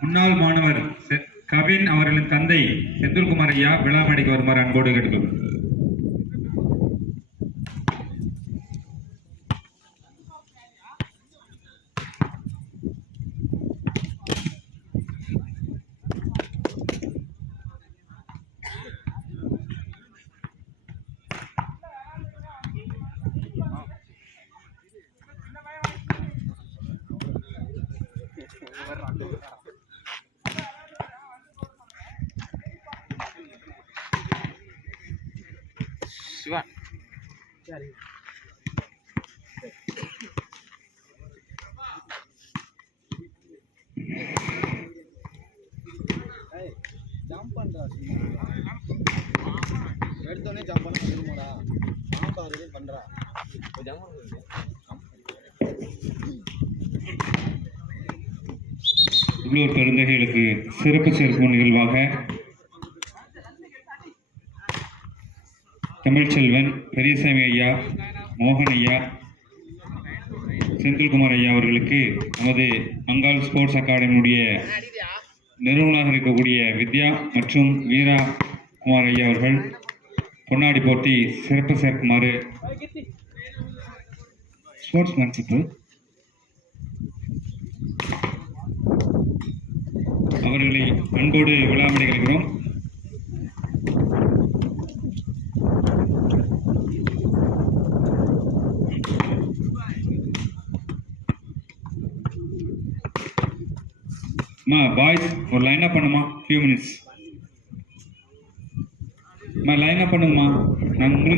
முன்னாள் மாணவர் கவின் அவர்களின் தந்தை செந்தில்குமார் ஐயா விழா மேடைக்கு வருமாறு அன்போடு கேட்டுக்கொள்கிறோம். சிவா சரி ஜம்ப் பண்றா எடுத்தோனே ஜம்ப் பண்ண முடியுமாடா நான் பாருங்க பண்றா உள்ளூர் பெருந்தகைகளுக்கு சிறப்பு சேர்க்கும் நிகழ்வாக தமிழ்ச்செல்வன் பெரியசாமி ஐயா, மோகன் ஐயா, செந்தில்குமார் ஐயா அவர்களுக்கு நமது பங்கால் ஸ்போர்ட்ஸ் அகாடமியுடைய நிறுவனராக இருக்கக்கூடிய வித்யா மற்றும் வீரா குமார் ஐயா அவர்கள் பொன்னாடி போட்டி சிறப்பு சேர்க்குமாறு ஸ்போர்ட்ஸ் மேன்ஷிப்பு அவர்களை அன்போடு விழாமடை கிடைக்கிறோம். பாய்ஸ் ஒரு லைன் அப் பண்ணுமா, ஃபியூ மினிட்ஸ் லைன் அப் பண்ணுங்கம்மா. நான் உங்களுக்கு